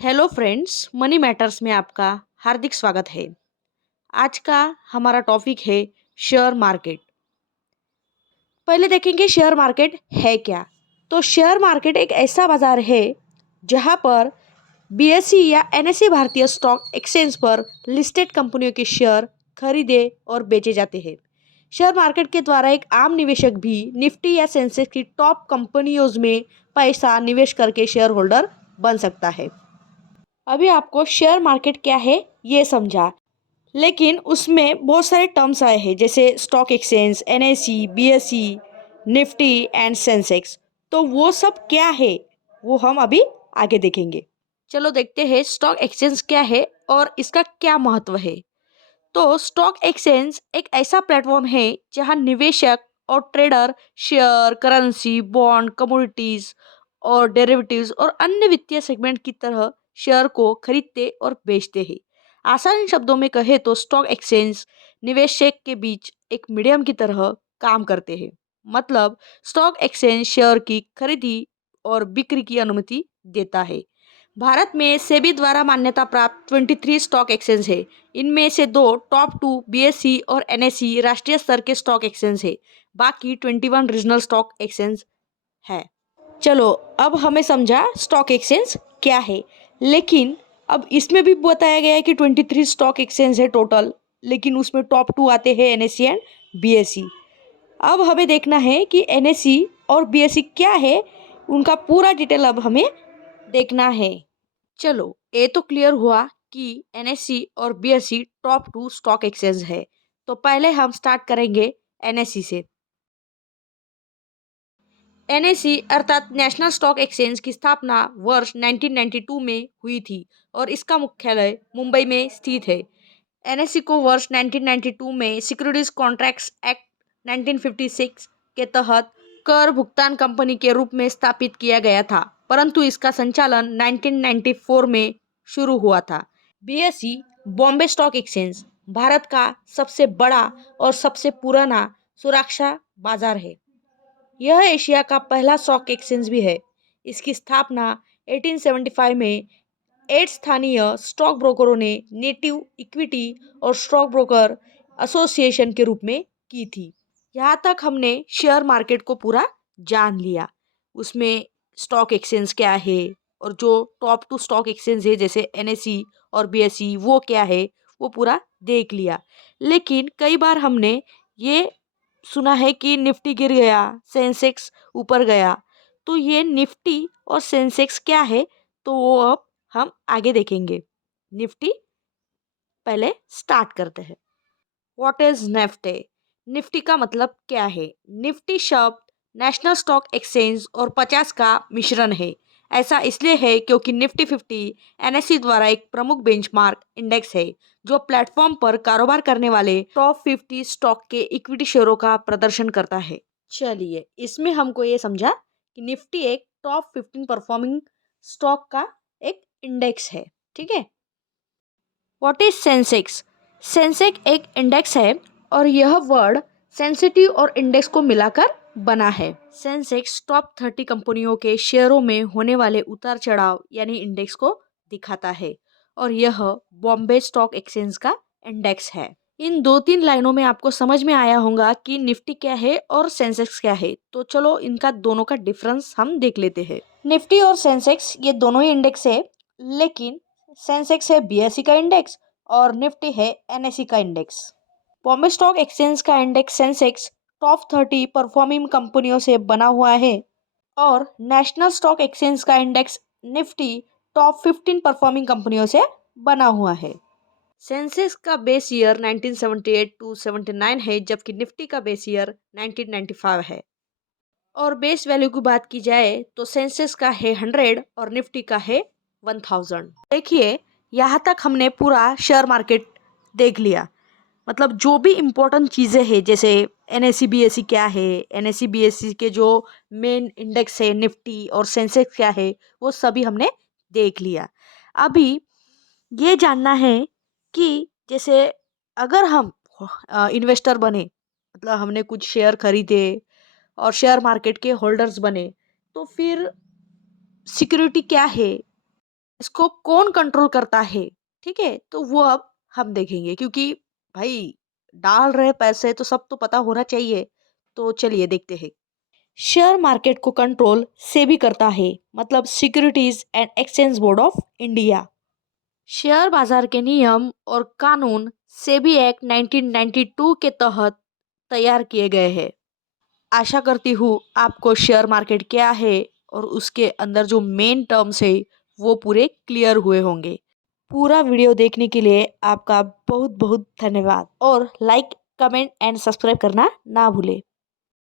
Hello friends, money matters में आपका हार्दिक स्वागत है। आज का हमारा टॉपिक है शेयर मार्केट। पहले देखेंगे शेयर मार्केट है क्या। तो शेयर मार्केट एक ऐसा बाजार है जहां पर बीएसई या एनएसई भारतीय स्टॉक एक्सचेंज पर लिस्टेड कंपनियों के शेयर खरीदे और बेचे जाते हैं। शेयर मार्केट के द्वारा एक आम निवेशक भी निफ्टी या सेंसेक्स की टॉप कंपनियों में पैसा निवेश करके शेयर होल्डर बन सकता है। अभी आपको शेयर मार्केट क्या है ये समझा, लेकिन उसमें बहुत सारे टर्म्स आए हैं जैसे stock exchange, NSE, BSE, Nifty and Sensex. तो वो सब क्या है वो हम अभी आगे देखेंगे। चलो देखते हैं स्टॉक एक्सचेंज क्या है और इसका क्या महत्व है। तो स्टॉक एक्सचेंज एक ऐसा प्लेटफॉर्म है जहां निवेशक और trader share, currency, bond, commodities और डेरिवेटिव्स और अन्य वित्तीय सेगमेंट की तरह शेयर को खरीदते और बेचते हैं। आसान शब्दों में कहे तो स्टॉक एक्सचेंज निवेशक के बीच एक मीडियम की तरह काम करते हैं। मतलब स्टॉक एक्सचेंज शेयर की खरीदी और बिक्री की अनुमति देता है। भारत में सेबी द्वारा मान्यता प्राप्त 23 स्टॉक एक्सचेंज है। इनमें से दो टॉप टू बीएसई और एनएसई राष्ट्रीय स्तर के स्टॉक एक्सचेंज है। बाकी 21 रीजनल स्टॉक एक्सचेंज है। चलो अब हमें समझा स्टॉक एक्सचेंज क्या है, लेकिन अब इसमें भी बताया गया है कि 23 स्टॉक एक्सचेंज है टोटल, लेकिन उसमें टॉप टू आते हैं एनएसई एंड बीएसई। अब हमें देखना है कि एनएसई और बीएसई क्या है, उनका पूरा डिटेल अब हमें देखना है। चलो ये तो क्लियर हुआ कि एनएसई और BSE top two stock exchange है। तो पहले हम स्टार्ट करेंगे एनएसई से। एनएसई अर्थात नेशनल स्टॉक एक्सचेंज की स्थापना वर्ष 1992 में हुई थी और इसका मुख्यालय मुंबई में स्थित है। एनएसई को वर्ष 1992 में सिक्योरिटीज कॉन्ट्रैक्ट्स एक्ट 1956 के तहत कर भुगतान कंपनी के रूप में स्थापित किया गया था, परंतु इसका संचालन 1994 में शुरू हुआ था। BSE Bombay stock exchange Bharat का सबसे बड़ा और सबसे पुराना सुरक्षा बाजार है। यह एशिया का पहला स्टॉक एक्सचेंज भी है। इसकी स्थापना 1875 में 8 स्थानीय स्टॉक ब्रोकरों ने नेटिव इक्विटी और स्टॉक ब्रोकर एसोसिएशन के रूप में की थी। यहाँ तक हमने शेयर मार्केट को पूरा जान लिया। उसमें स्टॉक एक्सचेंज क्या है और जो टॉप टू स्टॉक एक्सचेंज है जैसे एनएसई और बीएसई वो क्या है वो पूरा देख लिया। लेकिन कई बार हमने ये सुना है कि निफ्टी गिर गया, सेंसेक्स ऊपर गया। तो ये निफ्टी और सेंसेक्स क्या है तो वो अब हम आगे देखेंगे। निफ्टी पहले स्टार्ट करते हैं। What is Nifty? निफ्टी का मतलब क्या है? निफ्टी शब्द नेशनल स्टॉक एक्सचेंज और 50 का मिश्रण है। ऐसा इसलिए है क्योंकि निफ्टी 50 एनएसई द्वारा एक प्रमुख बेंचमार्क इंडेक्स है जो प्लेटफॉर्म पर कारोबार करने वाले टॉप 50 स्टॉक के इक्विटी शेयरों का प्रदर्शन करता है। चलिए इसमें हमको ये समझा कि निफ्टी एक टॉप 15 परफॉर्मिंग स्टॉक का एक इंडेक्स है। ठीक है। What is Sensex? सेंसेक्स एक इंडेक्स है और यह वर्ड सेंसिटिव और इंडेक्स को मिलाकर बना है। सेंसेक्स टॉप 30 कंपनियों के शेयरों में होने वाले उतार चढ़ाव यानी इंडेक्स को दिखाता है और यह बॉम्बे स्टॉक एक्सचेंज का इंडेक्स है। इन दो तीन लाइनों में आपको समझ में आया होगा कि निफ्टी क्या है और सेंसेक्स क्या है। तो चलो इनका दोनों का डिफरेंस हम देख लेते हैं। निफ्टी और सेंसेक्स ये दोनों ही इंडेक्स है, लेकिन सेंसेक्स है बीएसई का इंडेक्स और निफ्टी है एनएसई का इंडेक्स। बॉम्बे स्टॉक एक्सचेंज का इंडेक्स सेंसेक्स टॉप 30 परफॉर्मिंग कंपनियों से बना हुआ है और नेशनल स्टॉक एक्सचेंज का इंडेक्स निफ्टी टॉप 15 परफॉर्मिंग कंपनियों से बना हुआ है। सेंसेक्स का बेस ईयर 1978 टू 79 है जबकि निफ्टी का बेस ईयर 1995 है। और बेस वैल्यू की बात की जाए तो सेंसेक्स का है 100 और निफ्टी का है 1000। देखिए यहाँ तक हमने पूरा शेयर मार्केट देख लिया। मतलब जो भी इम्पोर्टेंट चीज़ें हैं जैसे एनएसई बीएसई क्या है, एनएसई बीएसई के जो मेन इंडेक्स है निफ्टी और सेंसेक्स क्या है वो सभी हमने देख लिया। अभी ये जानना है कि जैसे अगर हम इन्वेस्टर बने, मतलब हमने कुछ शेयर खरीदे और शेयर मार्केट के होल्डर्स बने, तो फिर सिक्योरिटी क्या है इसको कौन कंट्रोल करता है, ठीक है, तो वो अब हम देखेंगे, क्योंकि भाई डाल रहे पैसे तो सब तो पता होना चाहिए। तो चलिए देखते हैं। शेयर मार्केट को कंट्रोल सेबी करता है, मतलब securities and exchange board of India. Share बाजार के नियम और कानून सेबी एक्ट 1992 के तहत तैयार किए गए हैं। आशा करती हूँ आपको शेयर मार्केट क्या है और उसके अंदर जो मेन टर्म्स है वो पूरे क्लियर हुए होंगे। पूरा वीडियो देखने के लिए आपका बहुत बहुत धन्यवाद, और लाइक, कमेंट एंड सब्सक्राइब करना ना भूले।